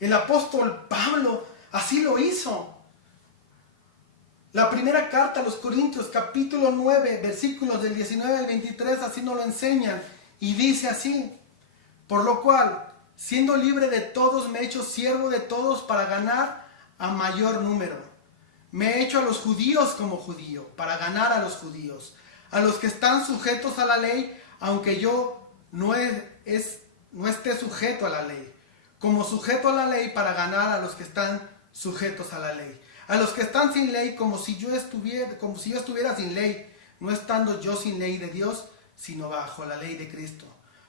El apóstol Pablo así lo hizo. La primera carta a los Corintios, capítulo 9, versículos del 19 al 23, así nos lo enseñan. Y dice así: por lo cual, siendo libre de todos, me he hecho siervo de todos para ganar a mayor número. Me he hecho a los judíos como judío, para ganar a los judíos. A los que están sujetos a la ley, aunque yo no esté sujeto a la ley. Como sujeto a la ley para ganar a los que están sujetos a la ley. A los que están sin ley, como si yo estuviera sin ley, no estando yo sin ley de Dios, sino bajo la ley de Cristo.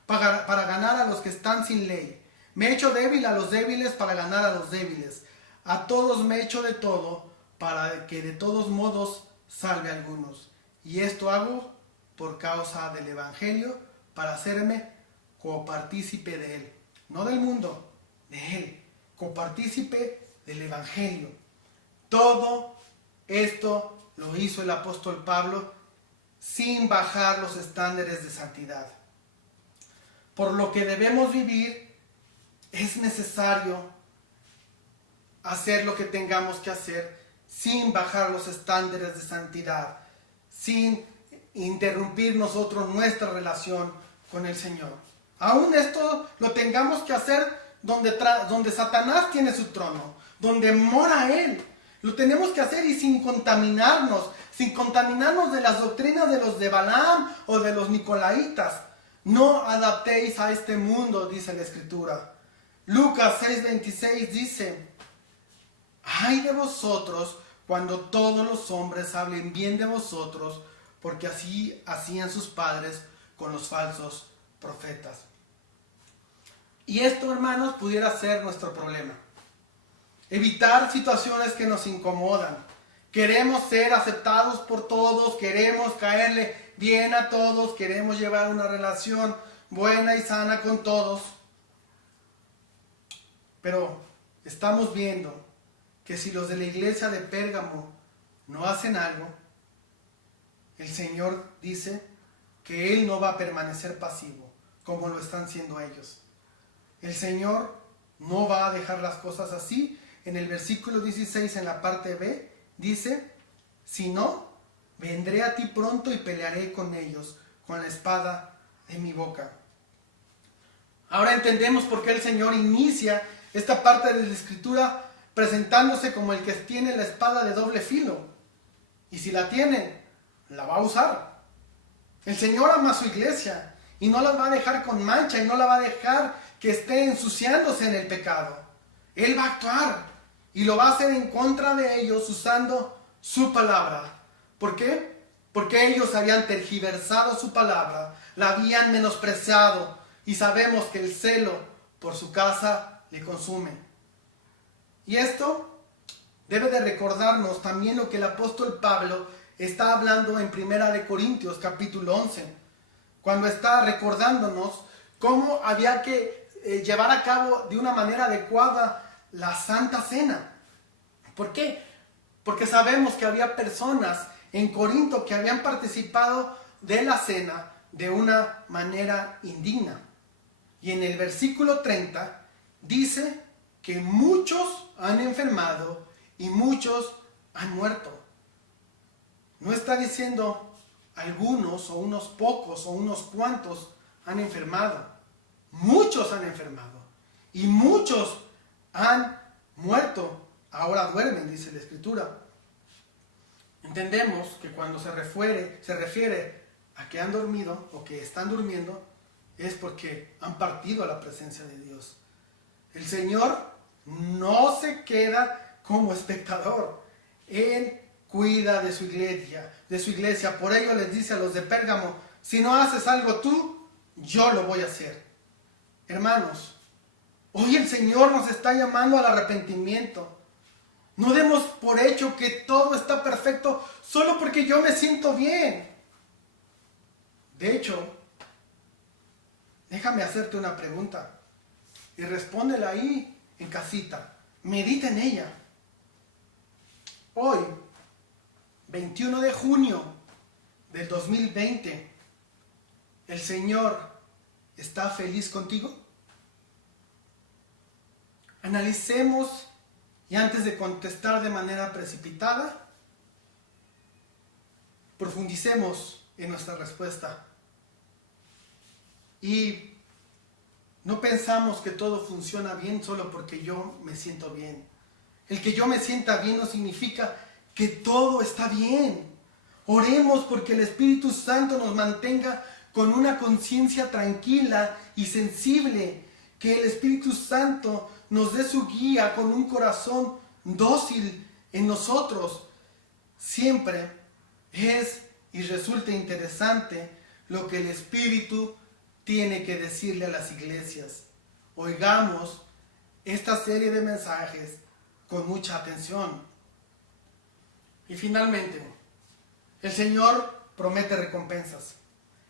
Para ganar a los que están sin ley. Me he hecho débil a los débiles para ganar a los débiles. A todos me he hecho de todo, para que de todos modos salve a algunos. Y esto hago por causa del Evangelio, para hacerme copartícipe de él. No del mundo, de él. Copartícipe del Evangelio. Todo esto lo hizo el apóstol Pablo sin bajar los estándares de santidad. Por lo que debemos vivir, es necesario hacer lo que tengamos que hacer sin bajar los estándares de santidad, sin interrumpir nosotros nuestra relación con el Señor. Aún esto lo tengamos que hacer donde Satanás tiene su trono, donde mora él. Lo tenemos que hacer y sin contaminarnos de las doctrinas de los de Balaam o de los nicolaitas. No adaptéis a este mundo, dice la Escritura. Lucas 6:26 dice: ay de vosotros cuando todos los hombres hablen bien de vosotros, porque así hacían sus padres con los falsos profetas. Y esto, hermanos, pudiera ser nuestro problema. Evitar situaciones que nos incomodan. Queremos ser aceptados por todos, queremos caerle bien a todos, queremos llevar una relación buena y sana con todos. Pero estamos viendo que si los de la iglesia de Pérgamo no hacen algo, el Señor dice que Él no va a permanecer pasivo como lo están siendo ellos. El Señor no va a dejar las cosas así. En el versículo 16, en la parte B, dice: si no, vendré a ti pronto y pelearé con ellos con la espada de mi boca. Ahora entendemos por qué el Señor inicia esta parte de la Escritura presentándose como el que tiene la espada de doble filo. Y si la tiene, la va a usar. El Señor ama a su iglesia y no la va a dejar con mancha y no la va a dejar que esté ensuciándose en el pecado. Él va a actuar y lo va a hacer en contra de ellos usando su palabra. ¿Por qué? Porque ellos habían tergiversado su palabra, la habían menospreciado, y sabemos que el celo por su casa le consume. Y esto debe de recordarnos también lo que el apóstol Pablo está hablando en 1 Corintios capítulo 11, cuando está recordándonos cómo había que llevar a cabo de una manera adecuada la Santa Cena. ¿Por qué? Porque sabemos que había personas en Corinto que habían participado de la cena de una manera indigna. Y en el versículo 30 dice que muchos han enfermado y muchos han muerto. No está diciendo algunos o unos pocos o unos cuantos han enfermado. Muchos han enfermado y muchos han muerto. Ahora duermen, dice la Escritura. Entendemos que cuando se refiere a que han dormido o que están durmiendo, es porque han partido a la presencia de Dios. El Señor no se queda como espectador. Él cuida de su iglesia. Por ello les dice a los de Pérgamo: si no haces algo tú, yo lo voy a hacer. Hermanos, hoy el Señor nos está llamando al arrepentimiento. No demos por hecho que todo está perfecto solo porque yo me siento bien. De hecho, déjame hacerte una pregunta y respóndela ahí en casita. Medita en ella. Hoy, 21 de junio del 2020, ¿el Señor está feliz contigo? Analicemos, y antes de contestar de manera precipitada, profundicemos en nuestra respuesta. Y no pensamos que todo funciona bien solo porque yo me siento bien. El que yo me sienta bien no significa que todo está bien. Oremos porque el Espíritu Santo nos mantenga con una conciencia tranquila y sensible. Que el Espíritu Santo nos dé su guía con un corazón dócil en nosotros. Siempre es y resulta interesante lo que el Espíritu tiene que decirle a las iglesias. Oigamos esta serie de mensajes con mucha atención. Y finalmente, el Señor promete recompensas.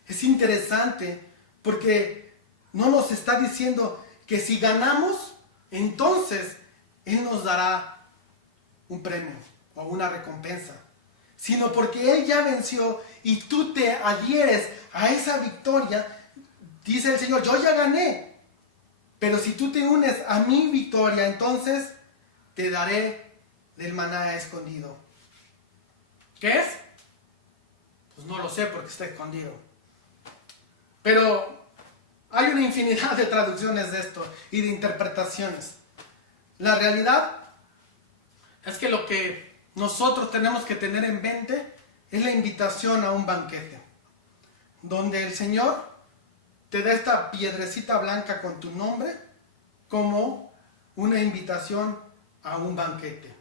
Es interesante porque no nos está diciendo que si ganamos, entonces Él nos dará un premio o una recompensa, sino porque Él ya venció y tú te adhieres a esa victoria. Dice el Señor: yo ya gané, pero si tú te unes a mi victoria, entonces te daré del maná escondido. ¿Qué es? Pues no lo sé porque está escondido. Pero hay una infinidad de traducciones de esto y de interpretaciones. La realidad es que lo que nosotros tenemos que tener en mente es la invitación a un banquete, donde el Señor te da esta piedrecita blanca con tu nombre como una invitación a un banquete.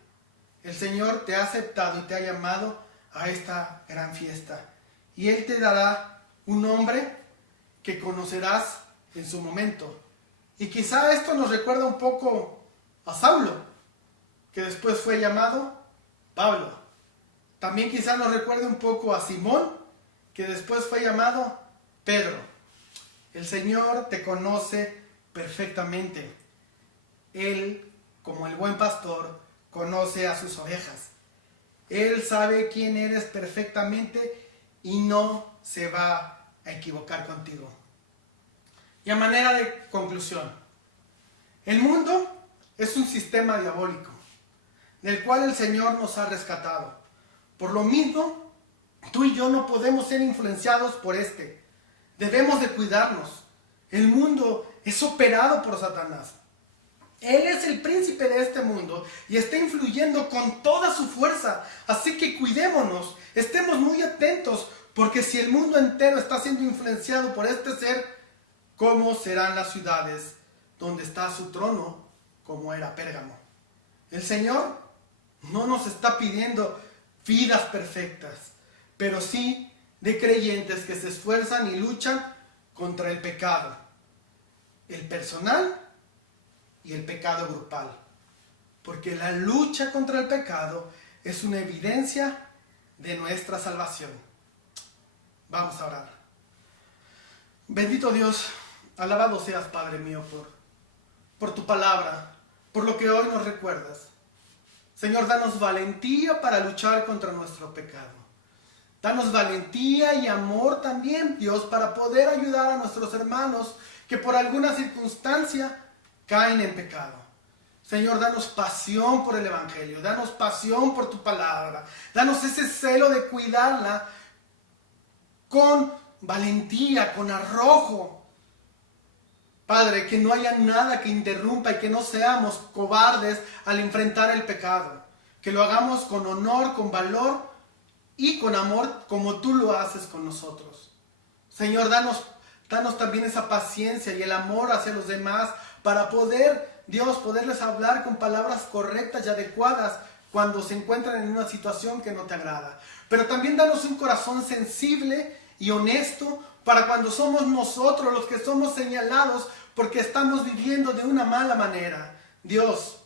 El Señor te ha aceptado y te ha llamado a esta gran fiesta. y Él te dará un nombre que conocerás en su momento. Y quizá esto nos recuerda un poco a Saulo, que después fue llamado Pablo. También quizá nos recuerde un poco a Simón, que después fue llamado Pedro. El Señor te conoce perfectamente. Él, como el buen pastor, conoce a sus ovejas. Él sabe quién eres perfectamente y no se va a equivocar contigo. Y a manera de conclusión, el mundo es un sistema diabólico, del cual el Señor nos ha rescatado. Por lo mismo, tú y yo no podemos ser influenciados por este. Debemos de cuidarnos. El mundo es operado por Satanás. Él es el príncipe de este mundo y está influyendo con toda su fuerza. Así que cuidémonos, estemos muy atentos, porque si el mundo entero está siendo influenciado por este ser, ¿cómo serán las ciudades donde está su trono, como era Pérgamo? El Señor no nos está pidiendo vidas perfectas, pero sí de creyentes que se esfuerzan y luchan contra el pecado, el personal y el pecado grupal. Porque la lucha contra el pecado es una evidencia de nuestra salvación. Vamos a orar. Bendito Dios, alabado seas, Padre mío, por tu palabra, por lo que hoy nos recuerdas. Señor, danos valentía para luchar contra nuestro pecado. Danos valentía y amor también, Dios, para poder ayudar a nuestros hermanos que por alguna circunstancia caen en pecado. Señor, danos pasión por el Evangelio, danos pasión por tu palabra, danos ese celo de cuidarla con valentía, con arrojo. Padre, que no haya nada que interrumpa y que no seamos cobardes al enfrentar el pecado. Que lo hagamos con honor, con valor y con amor, como tú lo haces con nosotros. Señor, danos también esa paciencia y el amor hacia los demás para poder, Dios, poderles hablar con palabras correctas y adecuadas cuando se encuentran en una situación que no te agrada. Pero también danos un corazón sensible y honesto para cuando somos nosotros los que somos señalados porque estamos viviendo de una mala manera. Dios,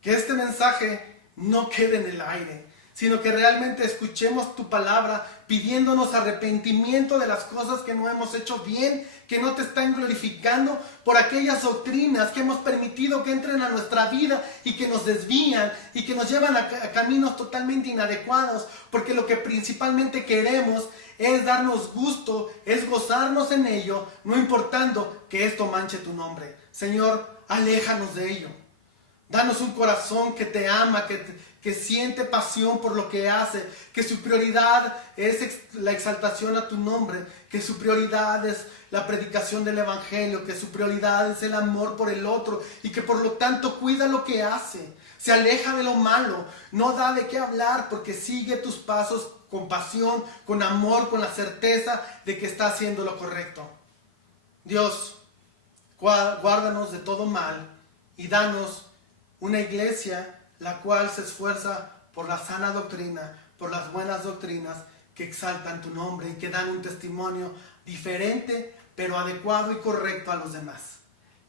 que este mensaje no quede en el aire, sino que realmente escuchemos tu palabra pidiéndonos arrepentimiento de las cosas que no hemos hecho bien, que no te están glorificando, por aquellas doctrinas que hemos permitido que entren a nuestra vida y que nos desvían y que nos llevan a caminos totalmente inadecuados, porque lo que principalmente queremos es darnos gusto, es gozarnos en ello, no importando que esto manche tu nombre. Señor, aléjanos de ello. Danos un corazón que te ama, que siente pasión por lo que hace, que su prioridad es la exaltación a tu nombre, que su prioridad es la predicación del Evangelio, que su prioridad es el amor por el otro y que por lo tanto cuida lo que hace, se aleja de lo malo, no da de qué hablar porque sigue tus pasos con pasión, con amor, con la certeza de que está haciendo lo correcto. Dios, guárdanos de todo mal y danos una iglesia la cual se esfuerza por la sana doctrina, por las buenas doctrinas que exaltan tu nombre y que dan un testimonio diferente, pero adecuado y correcto a los demás.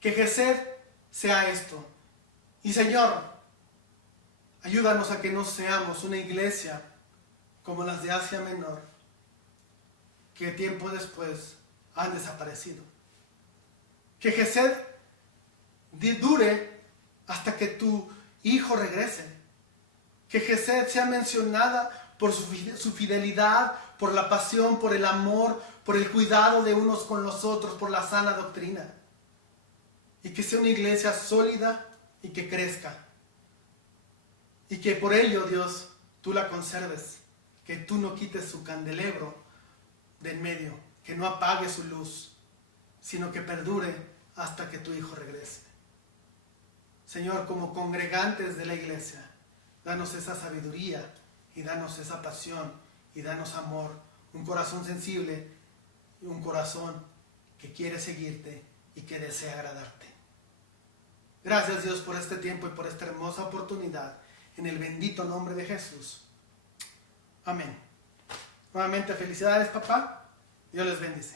Que Gesed sea esto. Y Señor, ayúdanos a que no seamos una iglesia como las de Asia Menor, que tiempo después han desaparecido. Que Gesed dure hasta que tu Hijo regrese. Que Gesed sea mencionada por su fidelidad, por la pasión, por el amor, por el cuidado de unos con los otros, por la sana doctrina. Y que sea una iglesia sólida y que crezca. Y que por ello, Dios, tú la conserves. Que tú no quites su candelebro de en medio, que no apague su luz, sino que perdure hasta que tu Hijo regrese. Señor, como congregantes de la iglesia, danos esa sabiduría y danos esa pasión y danos amor, un corazón sensible y un corazón que quiere seguirte y que desea agradarte. Gracias, Dios, por este tiempo y por esta hermosa oportunidad, en el bendito nombre de Jesús. Amén. Nuevamente, felicidades, papá. Dios les bendice.